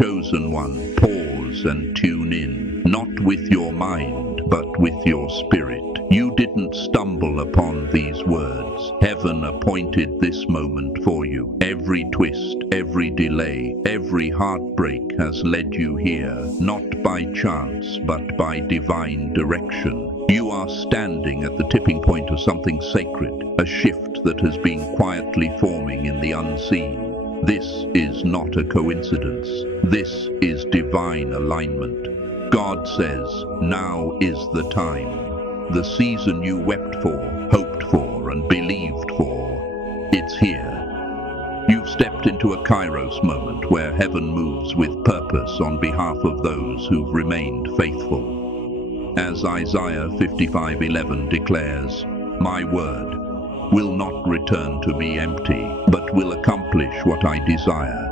Chosen one, pause and tune in, not with your mind, but with your spirit. You didn't stumble upon these words. Heaven appointed this moment for you. Every twist, every delay, every heartbreak has led you here, not by chance, but by divine direction. You are standing at the tipping point of something sacred, a shift that has been quietly forming in the unseen. This is not a coincidence. This is divine alignment. God says, now is the time. The season you wept for, hoped for, and believed for, it's here. You've stepped into a Kairos moment where heaven moves with purpose on behalf of those who've remained faithful. As Isaiah 55:11 declares, my word will not return to me empty, but will accomplish what I desire.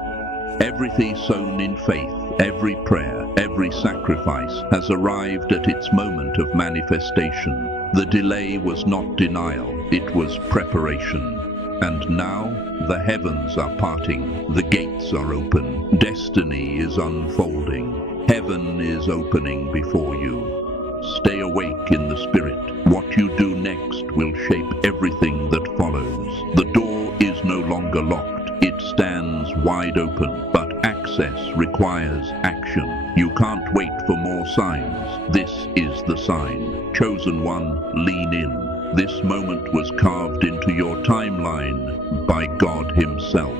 Everything sown in faith, every prayer, every sacrifice has arrived at its moment of manifestation. The delay was not denial, it was preparation. And now the heavens are parting, the gates are open, destiny is unfolding, heaven is opening before you. Stay awake in the spirit. What you do next will shape everything that follows. The door is no longer locked. It stands wide open, but access requires action. You can't wait for more signs. This is the sign. Chosen one, lean in. This moment was carved into your timeline by God Himself.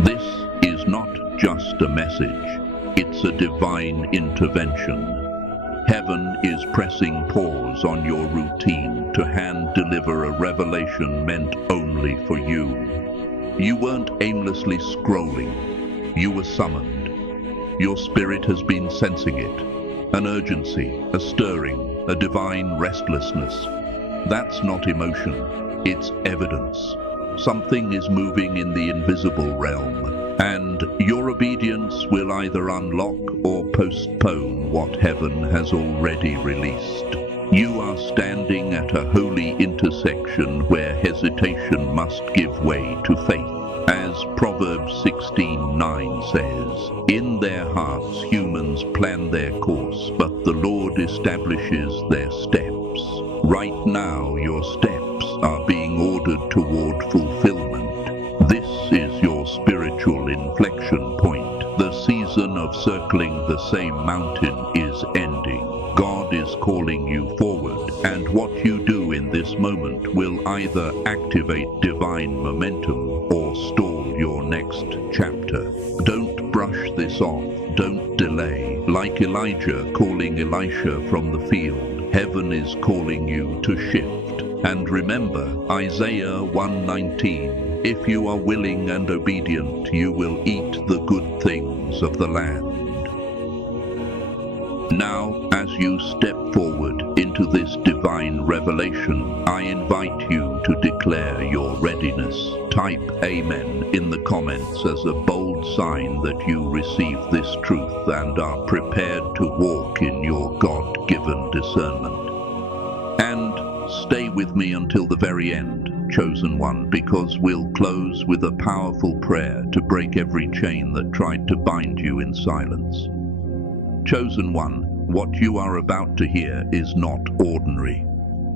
This is not just a message. It's a divine intervention. Heaven is pressing pause on your routine to hand deliver a revelation meant only for you. You weren't aimlessly scrolling. You were summoned. Your spirit has been sensing it. An urgency, a stirring, a divine restlessness. That's not emotion. It's evidence. Something is moving in the invisible realm. And your obedience will either unlock or postpone what heaven has already released. You are standing at a holy intersection where hesitation must give way to faith. As Proverbs 16:9 says, in their hearts humans plan their course, but the Lord establishes their steps. Right now your steps are being ordered toward fulfillment. This is your spiritual inflection point. The season of circling the same mountain is ending. God is calling you forward, and what you do in this moment will either activate divine momentum or stall your next chapter. Don't brush this off. Don't delay. Like Elijah calling Elisha from the field, heaven is calling you to shift. And remember Isaiah 1:19. If you are willing and obedient, you will eat the good things of the land. Now, as you step forward into this divine revelation, I invite you to declare your readiness. Type Amen in the comments as a bold sign that you receive this truth and are prepared to walk in your God-given discernment. And stay with me until the very end, chosen one, because we'll close with a powerful prayer to break every chain that tried to bind you in silence. Chosen one, what you are about to hear is not ordinary.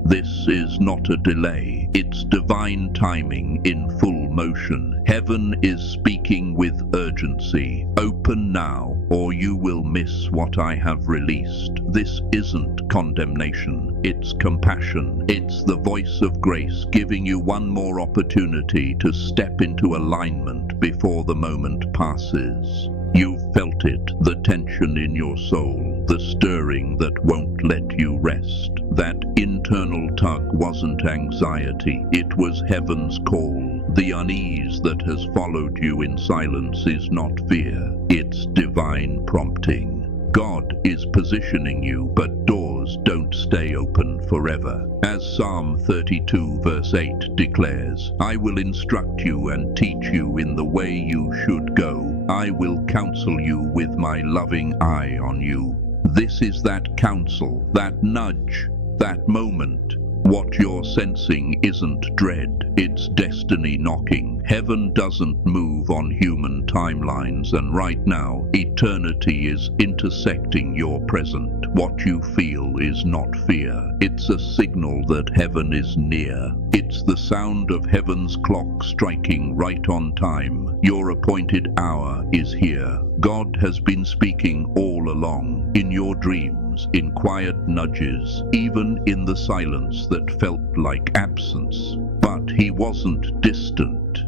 This is not a delay. It's divine timing in full motion. Heaven is speaking with urgency. Open now, or you will miss what I have released. This isn't condemnation. It's compassion. It's the voice of grace giving you one more opportunity to step into alignment before the moment passes. You've felt it, the tension in your soul, the stirring that won't let you rest. That internal tug wasn't anxiety, it was heaven's call. The unease that has followed you in silence is not fear, it's divine prompting. God is positioning you, but doors don't stay open forever. As Psalm 32 verse 8 declares, I will instruct you and teach you in the way you should go. I will counsel you with my loving eye on you. This is that counsel, that nudge, that moment What you're sensing isn't dread, it's destiny knocking. Heaven doesn't move on human timelines, and right now, eternity is intersecting your present. What you feel is not fear. It's a signal that heaven is near. It's the sound of heaven's clock striking right on time. Your appointed hour is here. God has been speaking all along, in your dreams, in quiet nudges, even in the silence that felt like absence. But he wasn't distant.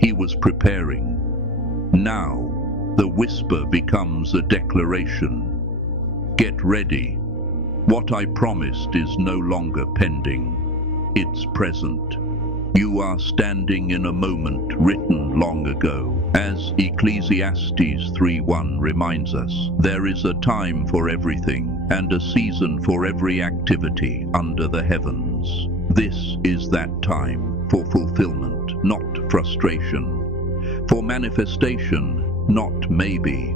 He was preparing. Now, the whisper becomes a declaration. Get ready. What I promised is no longer pending. It's present. You are standing in a moment written long ago. As Ecclesiastes 3:1 reminds us, there is a time for everything and a season for every activity under the heavens. This is that time for fulfillment, not frustration. For manifestation, not maybe.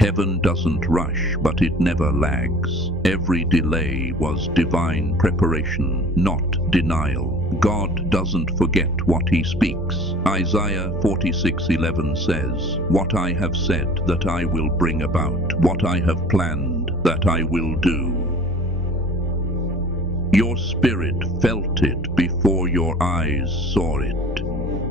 Heaven doesn't rush, but it never lags. Every delay was divine preparation, not denial. God doesn't forget what he speaks. Isaiah 46:11 says, "What I have said that I will bring about, what I have planned that I will do." Your spirit felt it before your eyes saw it.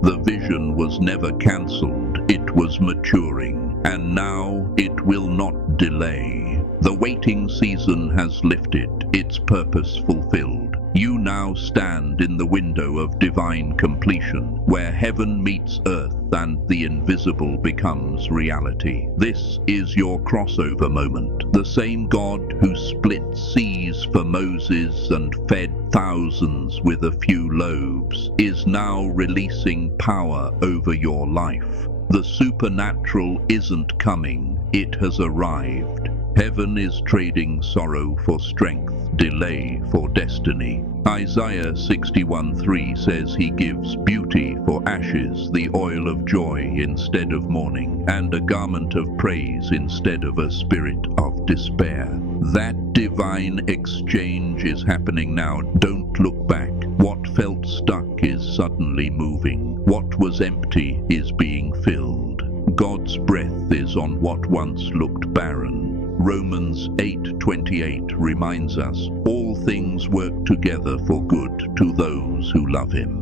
The vision was never cancelled, it was maturing, and now it will not delay. The waiting season has lifted, its purpose fulfilled. You now stand in the window of divine completion, where heaven meets earth and the invisible becomes reality. This is your crossover moment. The same God who split seas for Moses and fed thousands with a few loaves is now releasing power over your life. The supernatural isn't coming, it has arrived. Heaven is trading sorrow for strength, delay for destiny. Isaiah 61:3 says he gives beauty for ashes, the oil of joy instead of mourning, and a garment of praise instead of a spirit of despair. That divine exchange is happening now. Don't look back. What felt stuck is suddenly moving. What was empty is being filled. God's breath is on what once looked barren. Romans 8:28 reminds us, all things work together for good to those who love him.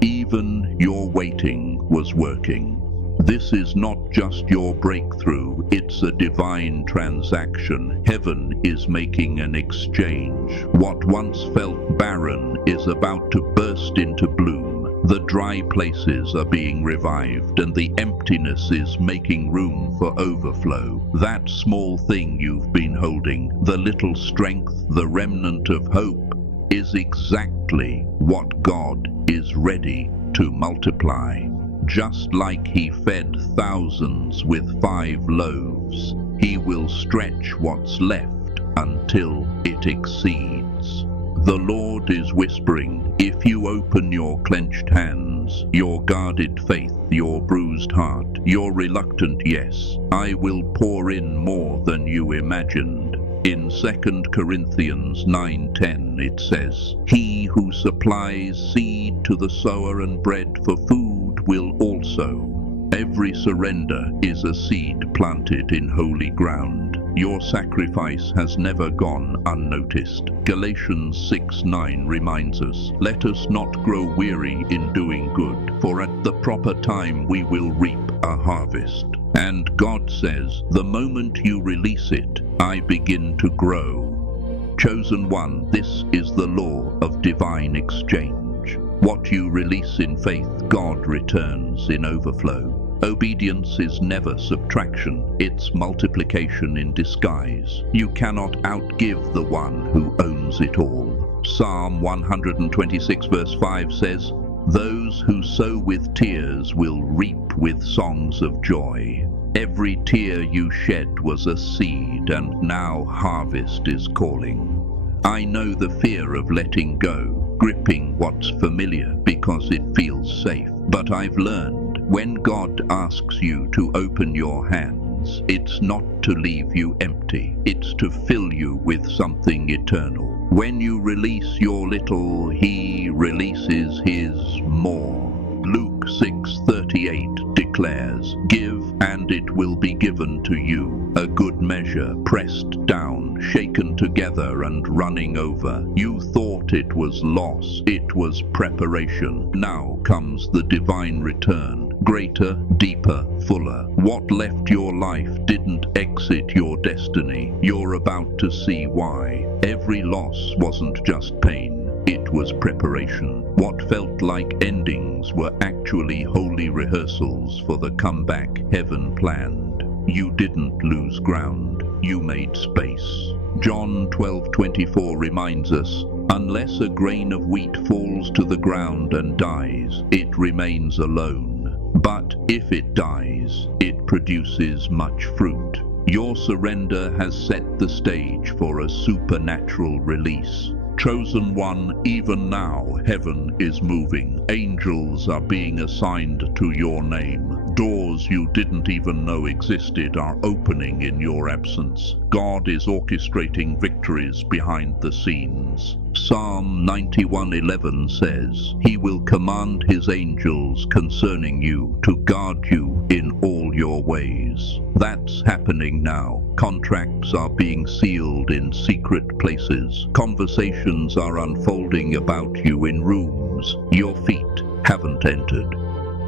Even your waiting was working. This is not just your breakthrough, it's a divine transaction. Heaven is making an exchange. What once felt barren is about to burst into bloom. The dry places are being revived, and the emptiness is making room for overflow. That small thing you've been holding, the little strength, the remnant of hope, is exactly what God is ready to multiply. Just like he fed thousands with 5 loaves, he will stretch what's left until it exceeds. The Lord is whispering, if you open your clenched hands, your guarded faith, your bruised heart, your reluctant yes, I will pour in more than you imagined. In 2 Corinthians 9:10 it says, he who supplies seed to the sower and bread for food will also. Every surrender is a seed planted in holy ground. Your sacrifice has never gone unnoticed. Galatians 6:9 reminds us, let us not grow weary in doing good, for at the proper time we will reap a harvest. And God says, the moment you release it, I begin to grow. Chosen one, this is the law of divine exchange. What you release in faith, God returns in overflow. Obedience is never subtraction, it's multiplication in disguise. You cannot outgive the one who owns it all. Psalm 126 verse 5 says, those who sow with tears will reap with songs of joy. Every tear you shed was a seed, and now harvest is calling. I know the fear of letting go, gripping what's familiar because it feels safe. But I've learned, when God asks you to open your hands, says, it's not to leave you empty, it's to fill you with something eternal. When you release your little, he releases his more. Luke 6:38 declares, "Give, and it will be given to you, a good measure, pressed down, shaken together and running over." You thought it was loss, it was preparation. Now comes the divine return, greater, deeper, fuller. What left your life didn't exit your destiny. You're about to see why. Every loss wasn't just pain. It was preparation. What felt like endings were actually holy rehearsals for the comeback heaven planned. You didn't lose ground, you made space. John 12:24 reminds us, "Unless a grain of wheat falls to the ground and dies, it remains alone. But if it dies, it produces much fruit." Your surrender has set the stage for a supernatural release. Chosen one, even now heaven is moving. Angels are being assigned to your name. Doors you didn't even know existed are opening in your absence. God is orchestrating victories behind the scenes. Psalm 91:11 says, "He will command his angels concerning you to guard you in all your ways." That's happening now. Contracts are being sealed in secret places. Conversations are unfolding about you in rooms your feet haven't entered.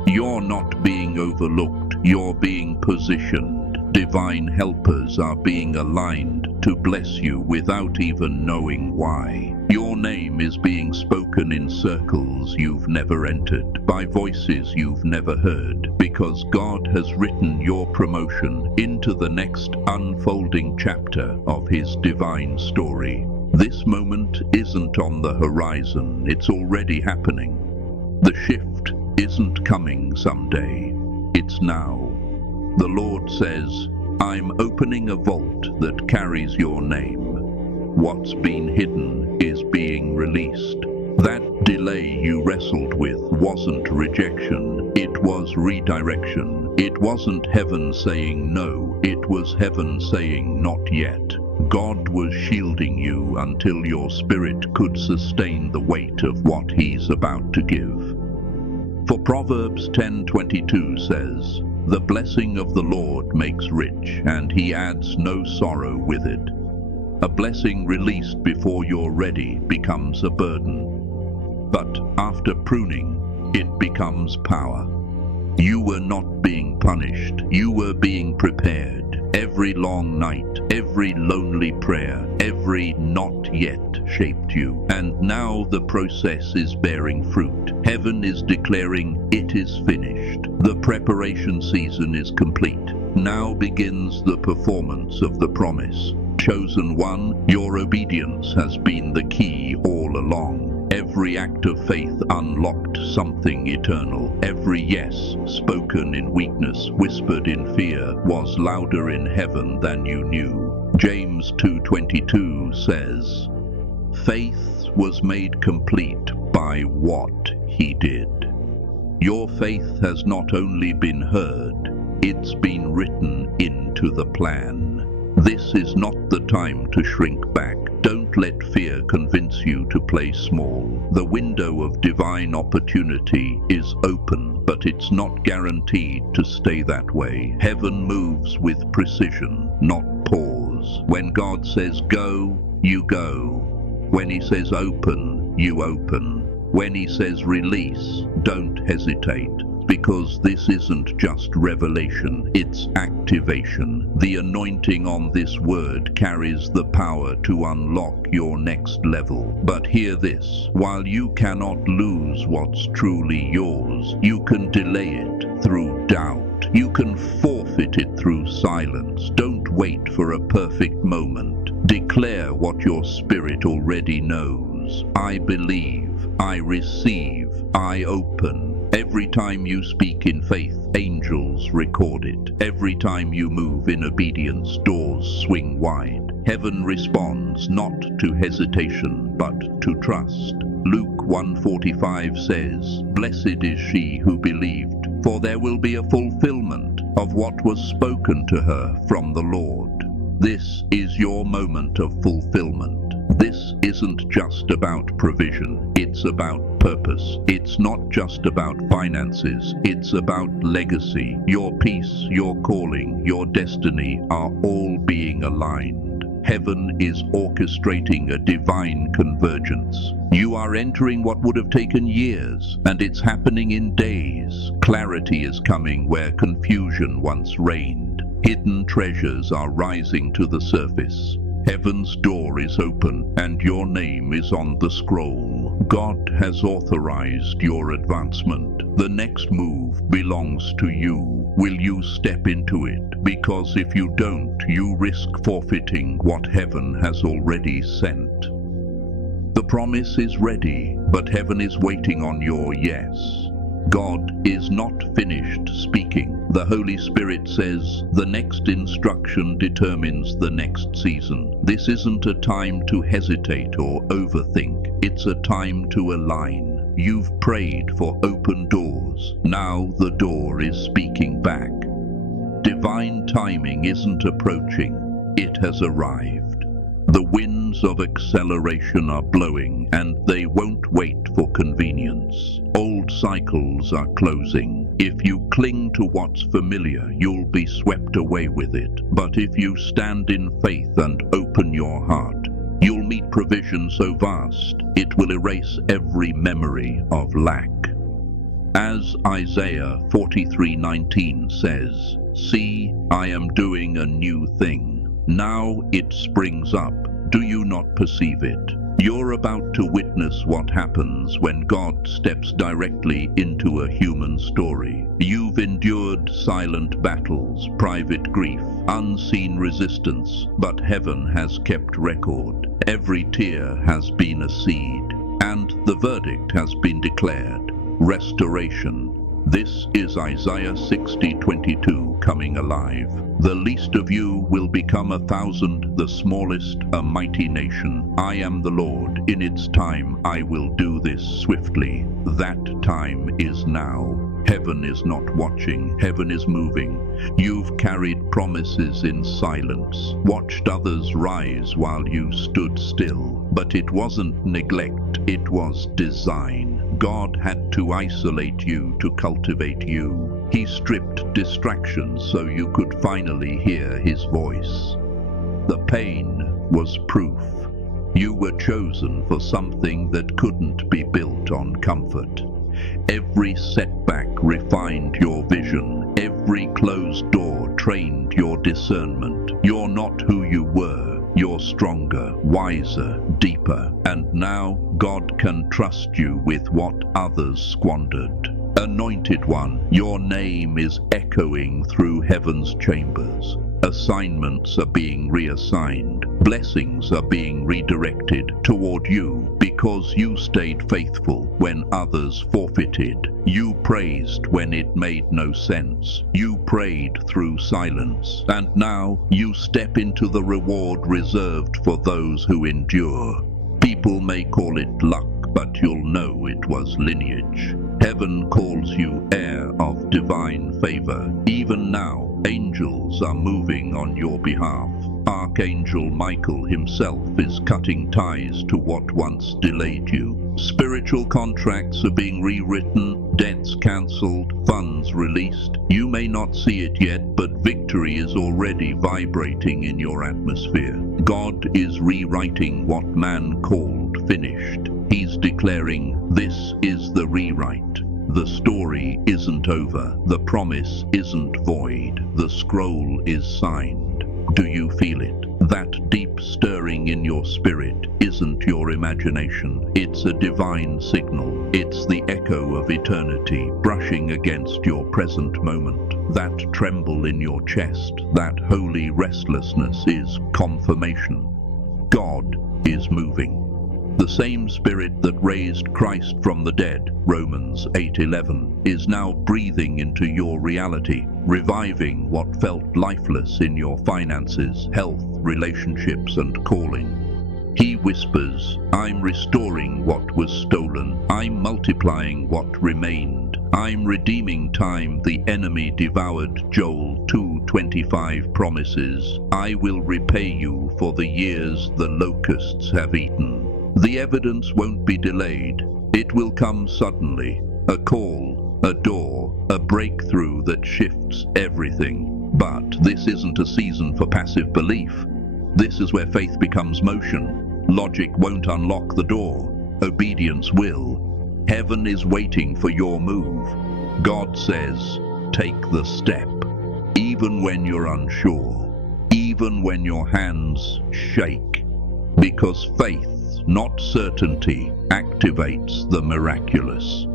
You're not being overlooked, you're being positioned. Divine helpers are being aligned to bless you without even knowing why. Your name is being spoken in circles you've never entered, by voices you've never heard, because God has written your promotion into the next unfolding chapter of His divine story. This moment isn't on the horizon, it's already happening. The shift isn't coming someday, it's now. The Lord says, "I'm opening a vault that carries your name. What's been hidden is being released." That delay you wrestled with wasn't rejection, it was redirection. It wasn't heaven saying no, it was heaven saying not yet. God was shielding you until your spirit could sustain the weight of what He's about to give. For Proverbs 10:22 says, "The blessing of the Lord makes rich, and He adds no sorrow with it." A blessing released before you're ready becomes a burden. But after pruning, it becomes power. You were not being punished, you were being prepared. Every long night, every lonely prayer, every not yet shaped you. And now the process is bearing fruit. Heaven is declaring it is finished. The preparation season is complete. Now begins the performance of the promise. Chosen one, your obedience has been the key all along. Every act of faith unlocked something eternal. Every yes, spoken in weakness, whispered in fear, was louder in heaven than you knew. James 2:22 says, "Faith was made complete by what He did." Your faith has not only been heard, it's been written into the plan. This is not the time to shrink back. Don't let fear convince you to play small. The window of divine opportunity is open, but it's not guaranteed to stay that way. Heaven moves with precision, not pause. When God says go, you go. When He says open, you open. When He says release, don't hesitate. Because this isn't just revelation, it's activation. The anointing on this word carries the power to unlock your next level. But hear this, while you cannot lose what's truly yours, you can delay it through doubt. You can forfeit it through silence. Don't wait for a perfect moment. Declare what your spirit already knows. I believe, I receive, I open. Every time you speak in faith, angels record it. Every time you move in obedience, doors swing wide. Heaven responds not to hesitation, but to trust. Luke 1:45 says, "Blessed is she who believed, for there will be a fulfillment of what was spoken to her from the Lord. This is your moment of fulfillment. This isn't just about provision, it's about purpose. It's not just about finances, it's about legacy. Your peace, your calling, your destiny are all being aligned. Heaven is orchestrating a divine convergence. You are entering what would have taken years, and it's happening in days. Clarity is coming where confusion once reigned. Hidden treasures are rising to the surface. Heaven's door is open, and your name is on the scroll. God has authorized your advancement. The next move belongs to you. Will you step into it? Because if you don't, you risk forfeiting what heaven has already sent. The promise is ready, but heaven is waiting on your yes. God is not finished speaking. The Holy Spirit says the next instruction determines the next season. This isn't a time to hesitate or overthink. It's a time to align. You've prayed for open doors. Now the door is speaking back. Divine timing isn't approaching. It has arrived. The winds of acceleration are blowing, and they won't wait for convenience. Old cycles are closing. If you cling to what's familiar, you'll be swept away with it. But if you stand in faith and open your heart, you'll meet provision so vast, it will erase every memory of lack. As Isaiah 43:19 says, "See, I am doing a new thing. Now it springs up. Do you not perceive it?" You're about to witness what happens when God steps directly into a human story. You've endured silent battles, private grief, unseen resistance, but heaven has kept record. Every tear has been a seed, and the verdict has been declared: restoration. This is Isaiah 60:22 coming alive. The least of you will become 1,000, the smallest a mighty nation. I am the Lord. In its time I will do this swiftly. That time is now. Heaven is not watching, heaven is moving. You've carried promises in silence, watched others rise while you stood still. But it wasn't neglect, it was design. God had to isolate you to cultivate you. He stripped distractions so you could finally hear his voice. The pain was proof. You were chosen for something that couldn't be built on comfort. Every setback refined your vision. Every closed door trained your discernment. You're not who you were. You're stronger, wiser, deeper. And now God can trust you with what others squandered. Anointed one, your name is echoing through heaven's chambers. Assignments are being reassigned. Blessings are being redirected toward you because you stayed faithful when others forfeited. You praised when it made no sense. You prayed through silence. And now you step into the reward reserved for those who endure. People may call it luck, but you'll know it was lineage. Heaven calls you heir of divine favor. Even now, angels are moving on your behalf. Archangel Michael himself is cutting ties to what once delayed you. Spiritual contracts are being rewritten, debts cancelled, funds released. You may not see it yet, but victory is already vibrating in your atmosphere. God is rewriting what man called finished. He's declaring, this is the rewrite. The story isn't over. The promise isn't void. The scroll is signed. Do you feel it? That deep stirring in your spirit isn't your imagination. It's a divine signal. It's the echo of eternity brushing against your present moment. That tremble in your chest, that holy restlessness is confirmation. God is moving. The same Spirit that raised Christ from the dead, Romans 8:11, is now breathing into your reality, reviving what felt lifeless in your finances, health, relationships, and calling. He whispers, I'm restoring what was stolen. I'm multiplying what remained. I'm redeeming time the enemy devoured. Joel 2:25 promises, I will repay you for the years the locusts have eaten. The evidence won't be delayed. It will come suddenly. A call, a door, a breakthrough that shifts everything. But this isn't a season for passive belief. This is where faith becomes motion. Logic won't unlock the door. Obedience will. Heaven is waiting for your move. God says, take the step. Even when you're unsure. Even when your hands shake. Because faith, not certainty, activates the miraculous.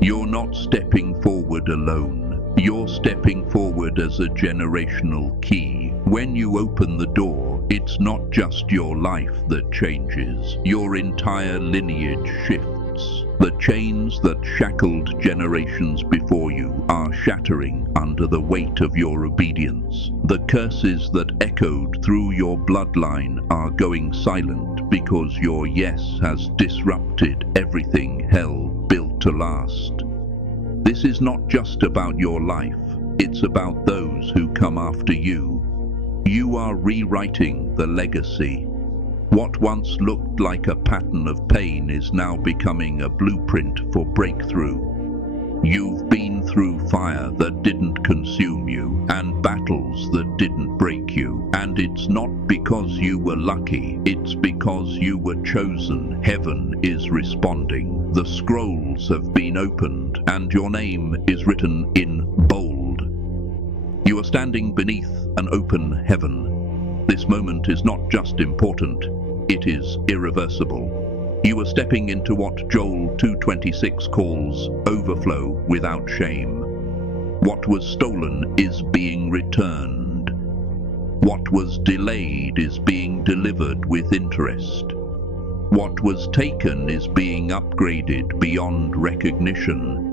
You're not stepping forward alone. You're stepping forward as a generational key. When you open the door, it's not just your life that changes. Your entire lineage shifts. The chains that shackled generations before you are shattering under the weight of your obedience. The curses that echoed through your bloodline are going silent because your yes has disrupted everything hell built to last. This is not just about your life, it's about those who come after you. You are rewriting the legacy. What once looked like a pattern of pain is now becoming a blueprint for breakthrough. You've been through fire that didn't consume you and battles that didn't break you. And it's not because you were lucky, it's because you were chosen. Heaven is responding. The scrolls have been opened and your name is written in bold. You are standing beneath an open heaven. This moment is not just important, it is irreversible. You are stepping into what Joel 2:26 calls overflow without shame. What was stolen is being returned. What was delayed is being delivered with interest. What was taken is being upgraded beyond recognition.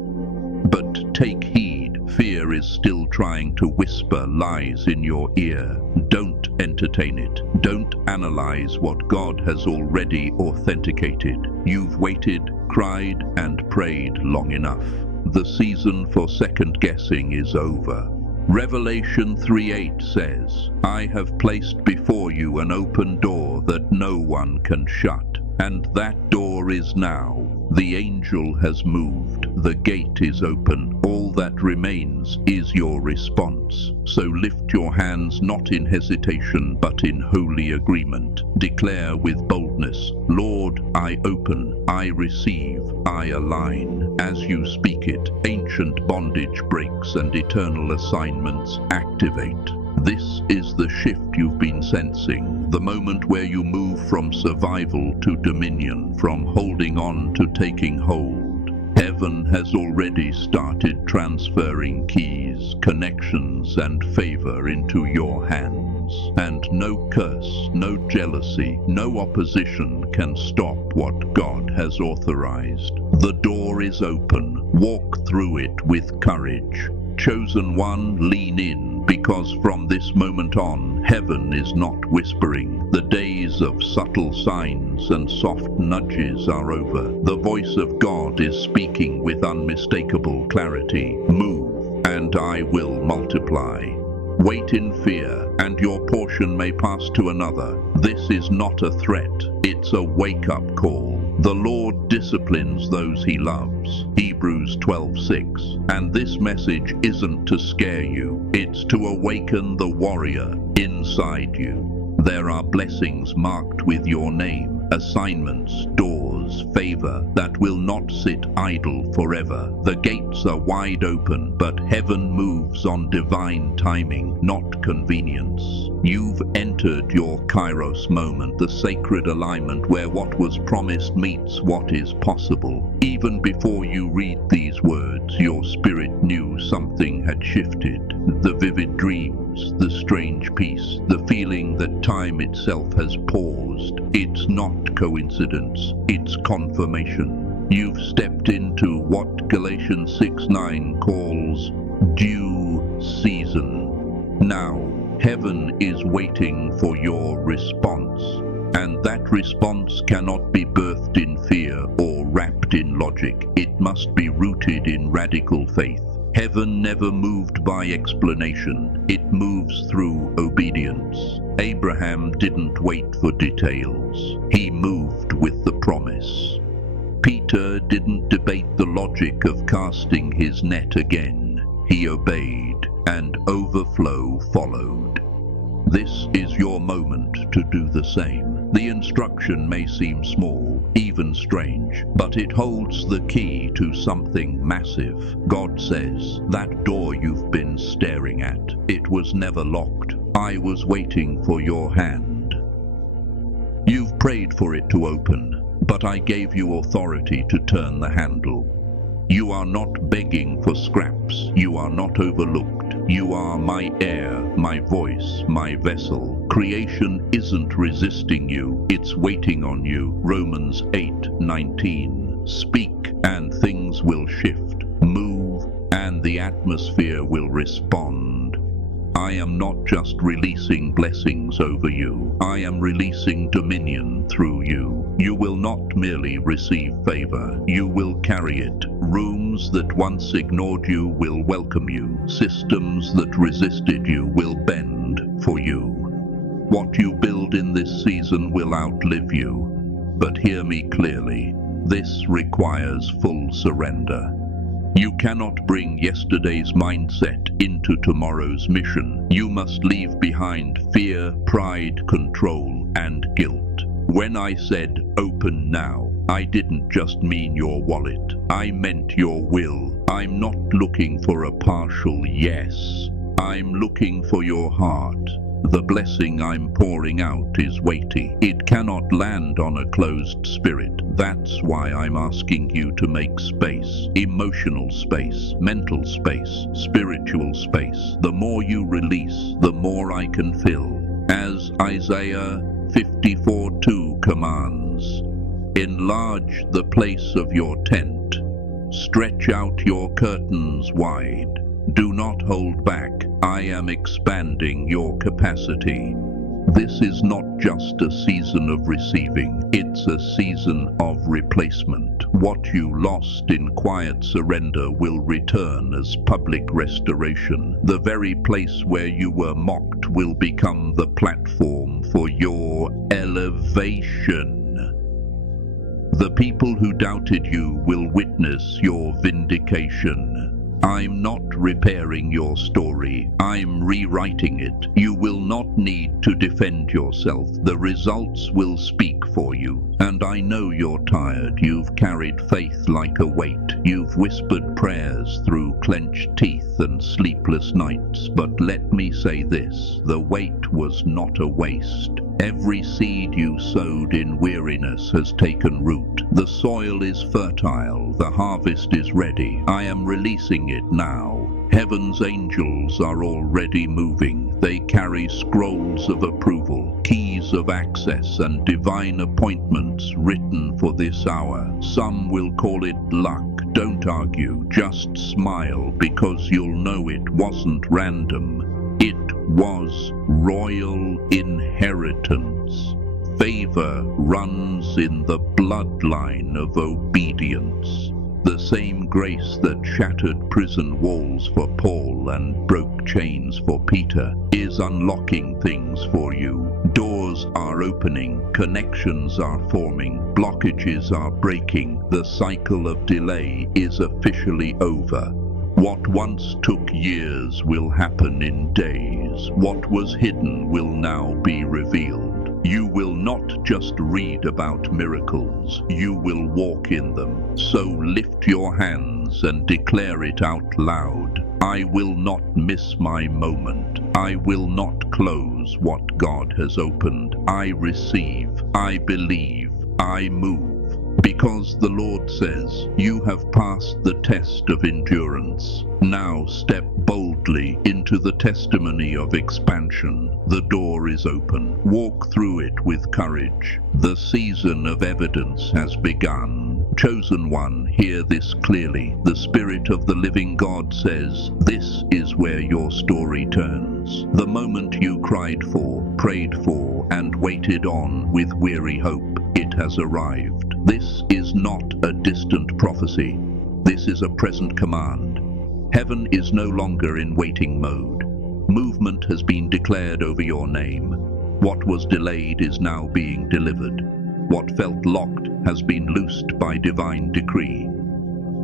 But take heed, fear is still trying to whisper lies in your ear. Don't entertain it. Don't analyze what God has already authenticated. You've waited, cried, and prayed long enough. The season for second guessing is over. Revelation 3:8 says, I have placed before you an open door that no one can shut, and that door is now. The angel has moved, the gate is open, all that remains is your response. So lift your hands not in hesitation but in holy agreement. Declare with boldness, Lord, I open, I receive, I align. As you speak it, ancient bondage breaks and eternal assignments activate. This is the shift you've been sensing, the moment where you move from survival to dominion, from holding on to taking hold. Heaven has already started transferring keys, connections, and favor into your hands. And no curse, no jealousy, no opposition can stop what God has authorized. The door is open. Walk through it with courage. Chosen one, lean in, because from this moment on, heaven is not whispering. The days of subtle signs and soft nudges are over. The voice of God is speaking with unmistakable clarity. Move, and I will multiply. Wait in fear, and your portion may pass to another. This is not a threat, it's a wake-up call. The Lord disciplines those he loves. Hebrews 12:6. And this message isn't to scare you, it's to awaken the warrior inside you. There are blessings marked with your name, assignments, doors, favor that will not sit idle forever. The gates are wide open, but heaven moves on divine timing, not convenience. You've entered your Kairos moment, the sacred alignment where what was promised meets what is possible. Even before you read these words, your spirit knew something had shifted. The vivid dreams, the strange peace, the feeling that time itself has paused. It's not coincidence, it's confirmation. You've stepped into what Galatians 6:9 calls due season. Now, heaven is waiting for your response, and That response cannot be birthed in fear or wrapped in logic. It must be rooted in radical faith. Heaven never moved by explanation. It moves through obedience. Abraham didn't wait for details. He moved with the promise. Peter didn't debate the logic of casting his net again. He obeyed, and overflow followed. This is your moment to do the same. The instruction may seem small, even strange, but it holds the key to something massive. God says, that door you've been staring at, it was never locked. I was waiting for your hand. You've prayed for it to open, but I gave you authority to turn the handle. You are not begging for scraps. You are not overlooked. You are my heir, my voice, my vessel. Creation isn't resisting you, it's waiting on you. Romans 8:19. Speak and things will shift. Move and the atmosphere will respond. I am not just releasing blessings over you. I am releasing dominion through you. You will not merely receive favor. You will carry it. Rooms that once ignored you will welcome you. Systems that resisted you will bend for you. What you build in this season will outlive you. But hear me clearly. This requires full surrender. You cannot bring yesterday's mindset into tomorrow's mission. You must leave behind fear, pride, control, and guilt. When I said, open now, I didn't just mean your wallet. I meant your will. I'm not looking for a partial yes. I'm looking for your heart. The blessing I'm pouring out is weighty. It cannot land on a closed spirit. That's why I'm asking you to make space. Emotional space, mental space, spiritual space. The more you release, the more I can fill. As Isaiah 54:2 commands, enlarge the place of your tent. Stretch out your curtains wide. Do not hold back. I am expanding your capacity. This is not just a season of receiving, it's a season of replacement. What you lost in quiet surrender will return as public restoration. The very place where you were mocked will become the platform for your elevation. The people who doubted you will witness your vindication. I'm not repairing your story, I'm rewriting it. You will not need to defend yourself. The results will speak for you. And I know you're tired. You've carried faith like a weight. You've whispered prayers through clenched teeth and sleepless nights. But let me say this, the weight was not a waste. Every seed you sowed in weariness has taken root. The soil is fertile, the harvest is ready. I am releasing it now. Heaven's angels are already moving. They carry scrolls of approval, keys of access, and divine appointments written for this hour. Some will call it luck. Don't argue, just smile, because you'll know it wasn't random. It was royal inheritance. Favor runs in the bloodline of obedience. The same grace that shattered prison walls for Paul and broke chains for Peter is unlocking things for you. Doors are opening, connections are forming, blockages are breaking. The cycle of delay is officially over. What once took years will happen in days. What was hidden will now be revealed. You will not just read about miracles, you will walk in them. So lift your hands and declare it out loud. I will not miss my moment. I will not close what God has opened. I receive, I believe, I move. Because the Lord says, you have passed the test of endurance. Now step boldly into the testimony of expansion. The door is open. Walk through it with courage. The season of evidence has begun. Chosen one, hear this clearly. The Spirit of the living God says, this is where your story turns. The moment you cried for, prayed for, and waited on with weary hope, it has arrived. This is not a distant prophecy. This is a present command. Heaven is no longer in waiting mode. Movement has been declared over your name. What was delayed is now being delivered. What felt locked has been loosed by divine decree.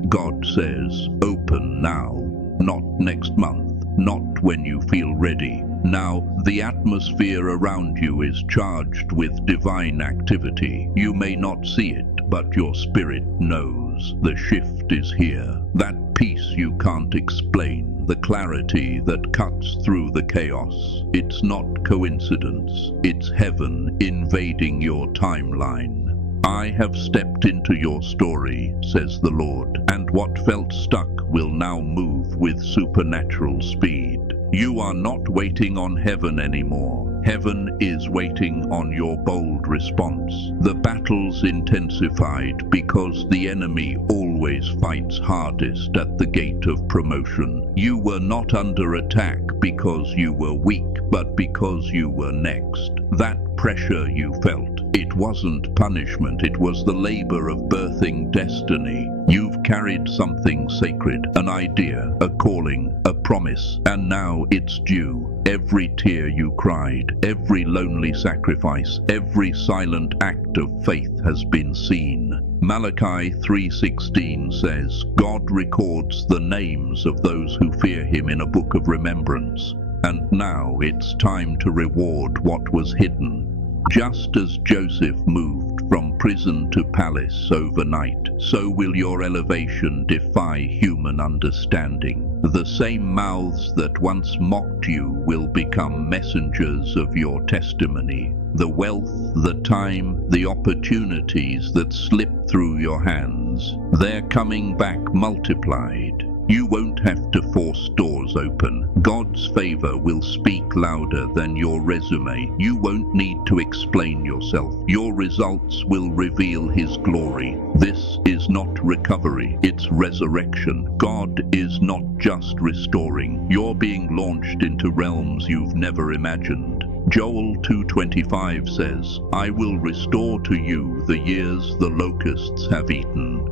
God says, open now, not next month, not when you feel ready. Now, the atmosphere around you is charged with divine activity. You may not see it, but your spirit knows. The shift is here. That peace you can't explain, the clarity that cuts through the chaos. It's not coincidence. It's heaven invading your timeline. I have stepped into your story, says the Lord, and what felt stuck will now move with supernatural speed. You are not waiting on heaven anymore. Heaven is waiting on your bold response. The battle's intensified because the enemy always fights hardest at the gate of promotion. You were not under attack because you were weak, but because you were next. That pressure you felt, it wasn't punishment, it was the labor of birthing destiny. You've carried something sacred, an idea, a calling, a promise, and now it's due. Every tear you cried, every lonely sacrifice, every silent act of faith has been seen. Malachi 3:16 says, God records the names of those who fear him in a book of remembrance. And now it's time to reward what was hidden. Just as Joseph moved from prison to palace overnight, so will your elevation defy human understanding. The same mouths that once mocked you will become messengers of your testimony. The wealth, the time, the opportunities that slipped through your hands, they're coming back multiplied. You won't have to force doors open. God's favor will speak louder than your resume. You won't need to explain yourself. Your results will reveal his glory. This is not recovery, it's resurrection. God is not just restoring. You're being launched into realms you've never imagined. Joel 2:25 says, I will restore to you the years the locusts have eaten.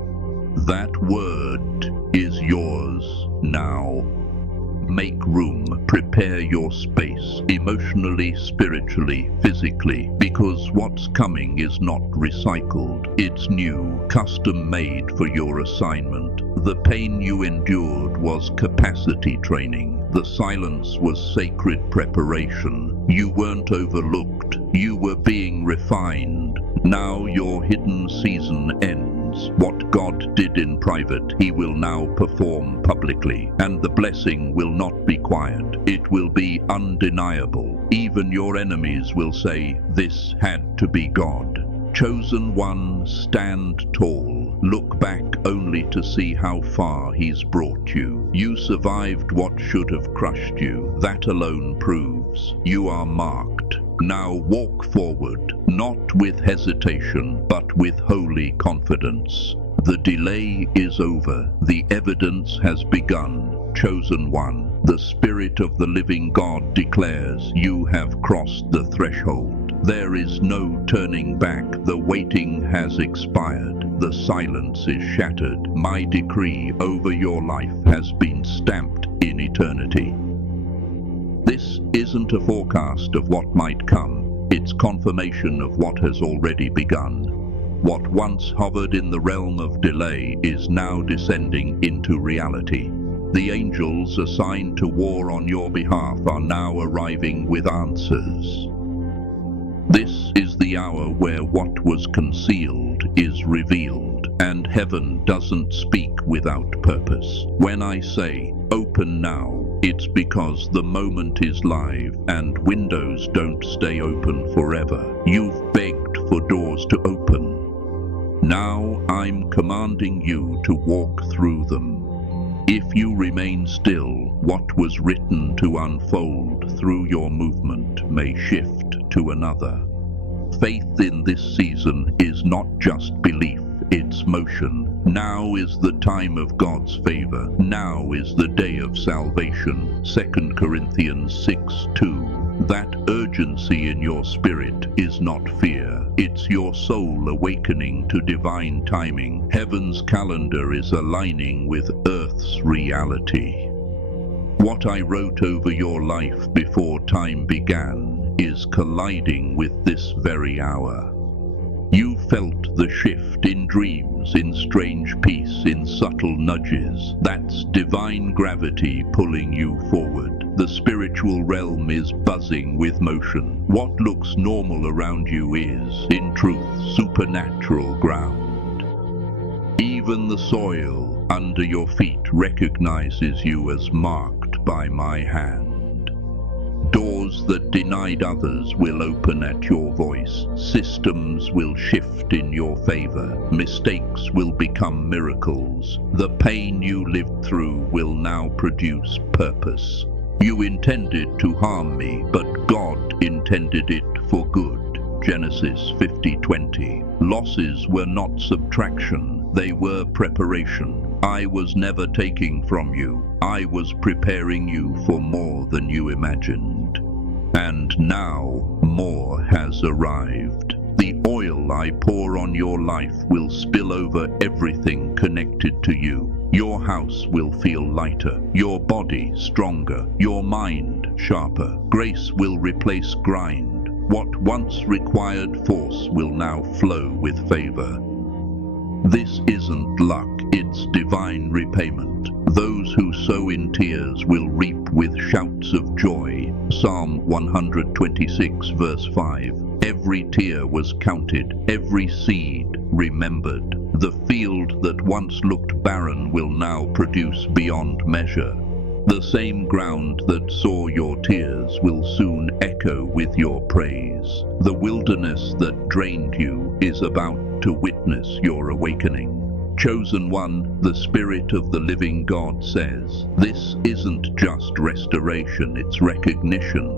That word is yours now. Make room, prepare your space, emotionally, spiritually, physically, because what's coming is not recycled. It's new, custom made for your assignment. The pain you endured was capacity training. The silence was sacred preparation. You weren't overlooked. You were being refined. Now your hidden season ends. What God did in private, he will now perform publicly. And the blessing will not be quiet. It will be undeniable. Even your enemies will say, this had to be God. Chosen one, stand tall. Look back only to see how far he's brought you. You survived what should have crushed you. That alone proves you are marked. Now walk forward, not with hesitation, but with holy confidence. The delay is over. The evidence has begun. Chosen one, the Spirit of the living God declares you have crossed the threshold. There is no turning back. The waiting has expired. The silence is shattered. My decree over your life has been stamped in eternity. This isn't a forecast of what might come. It's confirmation of what has already begun. What once hovered in the realm of delay is now descending into reality. The angels assigned to war on your behalf are now arriving with answers. This is the hour where what was concealed is revealed, and heaven doesn't speak without purpose. When I say, open now, it's because the moment is live, and windows don't stay open forever. You've begged for doors to open. Now I'm commanding you to walk through them. If you remain still, what was written to unfold through your movement may shift to another. Faith in this season is not just belief, its motion. Now is the time of God's favor. Now is the day of salvation. 2 Corinthians 6:2. That urgency in your spirit is not fear. It's your soul awakening to divine timing. Heaven's calendar is aligning with Earth's reality. What I wrote over your life before time began is colliding with this very hour. You felt the shift in dreams, in strange peace, in subtle nudges. That's divine gravity pulling you forward. The spiritual realm is buzzing with motion. What looks normal around you is, in truth, supernatural ground. Even the soil under your feet recognizes you as marked by my hand. Doors that denied others will open at your voice. Systems will shift in your favor. Mistakes will become miracles. The pain you lived through will now produce purpose. You intended to harm me, but God intended it for good. Genesis 50:20. Losses were not subtraction, they were preparation. I was never taking from you. I was preparing you for more than you imagined. And now, more has arrived. The oil I pour on your life will spill over everything connected to you. Your house will feel lighter, your body stronger, your mind sharper. Grace will replace grind. What once required force will now flow with favor. This isn't luck, it's divine repayment. Those who sow in tears will reap with shouts of joy. Psalm 126 verse 5. Every tear was counted, every seed remembered. The field that once looked barren will now produce beyond measure. The same ground that saw your tears will soon echo with your praise. The wilderness that drained you is about to witness your awakening. Chosen one, the Spirit of the living God says, this isn't just restoration, it's recognition.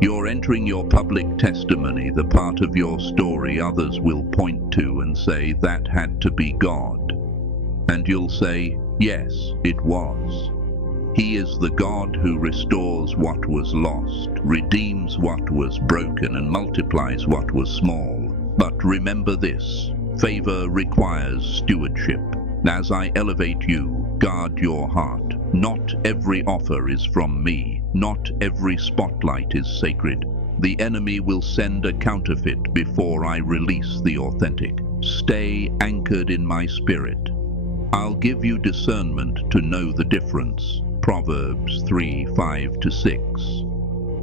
You're entering your public testimony, the part of your story others will point to and say, that had to be God. And you'll say, yes, it was. He is the God who restores what was lost, redeems what was broken, and multiplies what was small. But remember this, favor requires stewardship. As I elevate you, guard your heart. Not every offer is from me. Not every spotlight is sacred. The enemy will send a counterfeit before I release the authentic. Stay anchored in my spirit. I'll give you discernment to know the difference. Proverbs 3:5-6.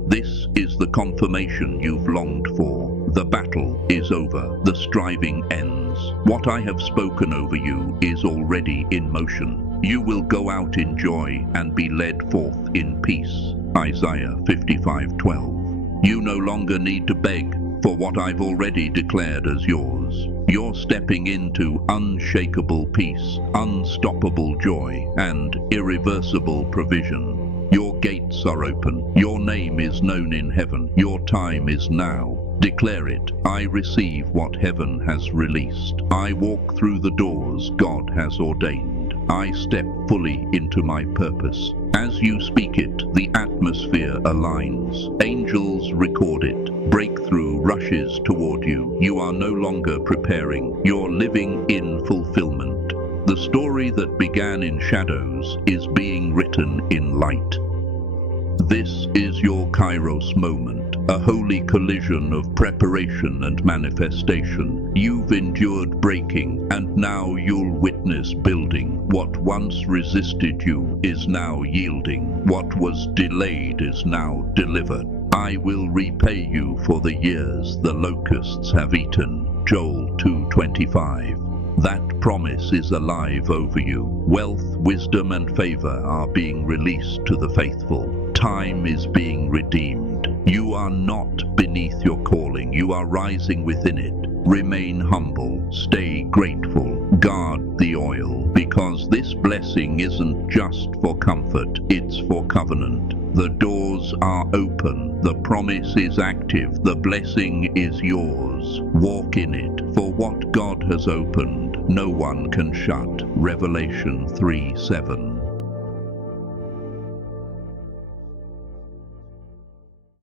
This is the confirmation you've longed for. The battle is over. The striving ends. What I have spoken over you is already in motion. You will go out in joy and be led forth in peace. Isaiah 55:12. You no longer need to beg for what I've already declared as yours. You're stepping into unshakable peace, unstoppable joy, and irreversible provision. Your gates are open. Your name is known in heaven. Your time is now. Declare it. I receive what heaven has released. I walk through the doors God has ordained. I step fully into my purpose. As you speak it, the atmosphere aligns. Angels record it. Breakthrough rushes toward you. You are no longer preparing. You're living in fulfillment. The story that began in shadows is being written in light. This is your Kairos moment, a holy collision of preparation and manifestation. You've endured breaking, and now you'll witness building. What once resisted you is now yielding. What was delayed is now delivered. I will repay you for the years the locusts have eaten. Joel 2:25. That promise is alive over you. Wealth, wisdom, and favor are being released to the faithful. Time is being redeemed. You are not beneath your calling. You are rising within it. Remain humble. Stay grateful. Guard the oil, because this blessing isn't just for comfort, it's for covenant. The doors are open, the promise is active, the blessing is yours. Walk in it, for what God has opened, no one can shut. Revelation 3:7.